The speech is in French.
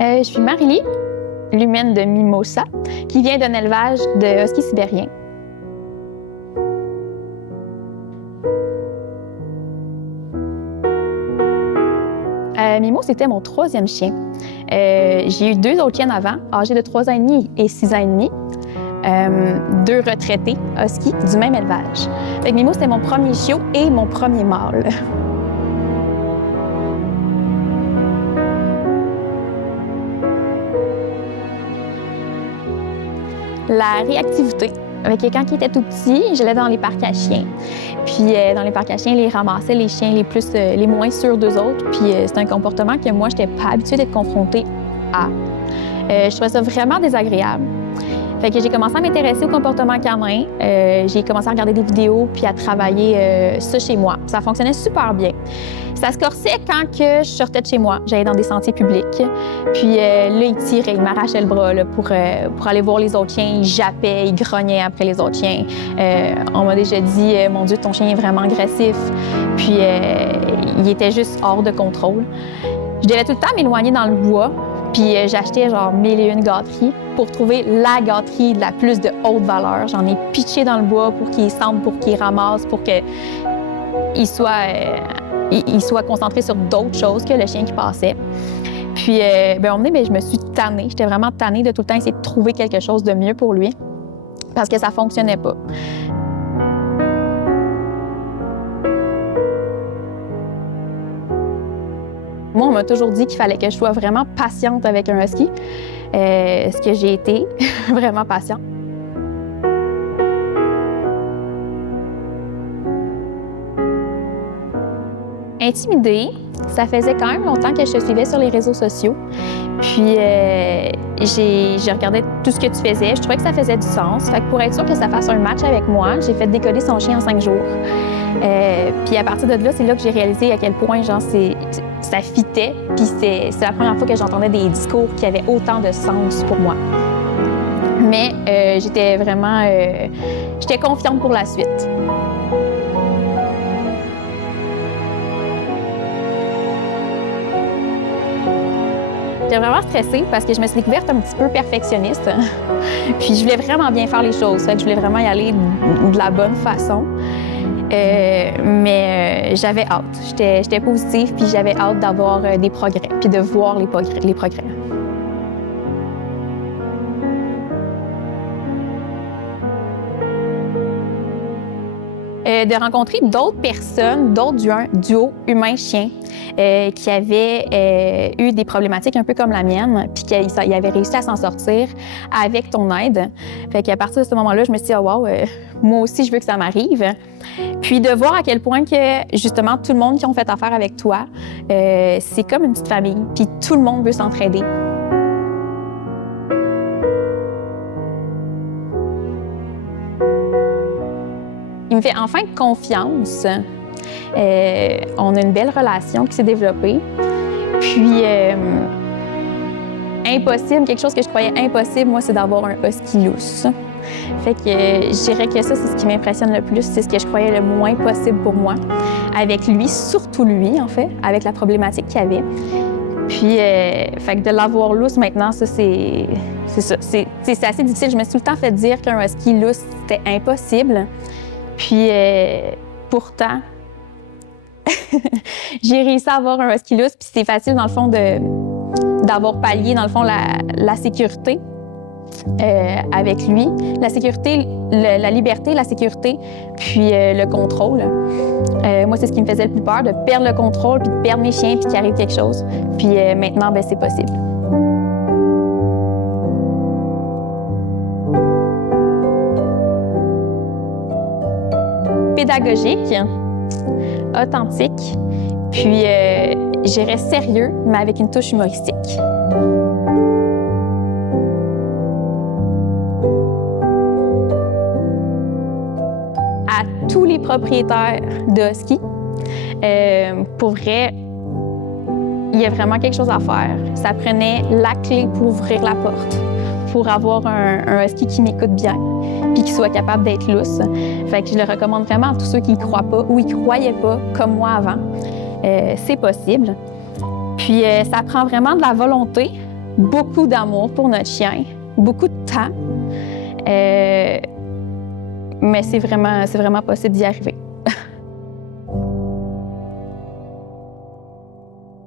Je suis Marie-Lie, l'humaine de Mimosa, qui vient d'un élevage de husky sibérien. Mimo, c'était mon 3e chien. J'ai eu 2 autres chiennes avant, âgées de 3 ans et demi et 6 ans et demi. 2 retraités husky du même élevage. Fait que Mimo, c'était mon premier chiot et mon premier mâle. La réactivité. Avec quand il était tout petit, j'allais dans les parcs à chiens. Puis dans les parcs à chiens, ils ramassaient les chiens les moins sûrs d'eux autres. Puis c'est un comportement que moi, je n'étais pas habituée d'être confrontée à. Je trouvais ça vraiment désagréable. Fait que j'ai commencé à m'intéresser au comportement canin. J'ai commencé à regarder des vidéos puis à travailler ça chez moi. Ça fonctionnait super bien. Ça se corsait quand que je sortais de chez moi. J'allais dans des sentiers publics. Puis là, il tirait, il m'arrachait le bras là, pour aller voir les autres chiens. Il jappait, il grognait après les autres chiens. On m'a déjà dit « Mon Dieu, ton chien est vraiment agressif. » Puis il était juste hors de contrôle. Je devais tout le temps m'éloigner dans le bois. Puis j'achetais genre 1001 gâteries pour trouver la gâterie de la plus de haute valeur. J'en ai pitché dans le bois pour qu'il sente, pour qu'il ramasse, pour qu'il soit concentré sur d'autres choses que le chien qui passait. Puis, à un moment donné, je me suis tannée. J'étais vraiment tannée de tout le temps essayer de trouver quelque chose de mieux pour lui parce que ça fonctionnait pas. Moi, on m'a toujours dit qu'il fallait que je sois vraiment patiente avec un husky, ce que j'ai été, vraiment patiente. Intimidée, ça faisait quand même longtemps que je te suivais sur les réseaux sociaux. Puis, j'ai regardé tout ce que tu faisais. Je trouvais que ça faisait du sens. Fait que pour être sûre que ça fasse un match avec moi, j'ai fait décoller son chien en 5 jours. Puis à partir de là, c'est là que j'ai réalisé à quel point genre, ça fitait. Puis c'est la première fois que j'entendais des discours qui avaient autant de sens pour moi. Mais j'étais vraiment... j'étais confiante pour la suite. J'étais vraiment stressée parce que je me suis découverte un petit peu perfectionniste. Puis je voulais vraiment bien faire les choses. Fait que je voulais vraiment y aller de la bonne façon. Mais j'avais hâte. J'étais positive, puis j'avais hâte d'avoir des progrès, puis de voir les progrès. De rencontrer d'autres personnes, d'autres duos humain-chien qui avaient eu des problématiques un peu comme la mienne, puis qu'ils avaient réussi à s'en sortir avec ton aide. Fait qu'à partir de ce moment-là, je me suis dit « Oh, wow, moi aussi, je veux que ça m'arrive. » Puis de voir à quel point que, justement, tout le monde qui ont fait affaire avec toi, c'est comme une petite famille, puis tout le monde veut s'entraider. Il me fait enfin confiance. On a une belle relation qui s'est développée. Puis, impossible, quelque chose que je croyais impossible, moi, c'est d'avoir un husky lousse. Fait que je dirais que ça, c'est ce qui m'impressionne le plus, c'est ce que je croyais le moins possible pour moi. Avec lui, surtout lui, en fait, avec la problématique qu'il avait. Puis, fait que de l'avoir lousse maintenant, ça, c'est assez difficile. Je me suis tout le temps fait dire qu'un husky lousse, c'était impossible. Puis, pourtant, j'ai réussi à avoir un husky lousse, puis c'est facile, dans le fond, d'avoir pallié, dans le fond, la sécurité avec lui. La sécurité, la liberté, la sécurité, puis le contrôle. Moi, c'est ce qui me faisait le plus peur, de perdre le contrôle, puis de perdre mes chiens, puis qu'il arrive quelque chose. Puis maintenant, c'est possible. Pédagogique, authentique, puis je dirais sérieux, mais avec une touche humoristique. À tous les propriétaires de husky, pour vrai, il y a vraiment quelque chose à faire. Ça prenait la clé pour ouvrir la porte, pour avoir un husky qui m'écoute bien, puis qui soit capable d'être lousse. Fait que je le recommande vraiment à tous ceux qui y croient pas ou y croyaient pas, comme moi avant. C'est possible. Puis ça prend vraiment de la volonté, beaucoup d'amour pour notre chien, beaucoup de temps. Mais c'est vraiment possible d'y arriver.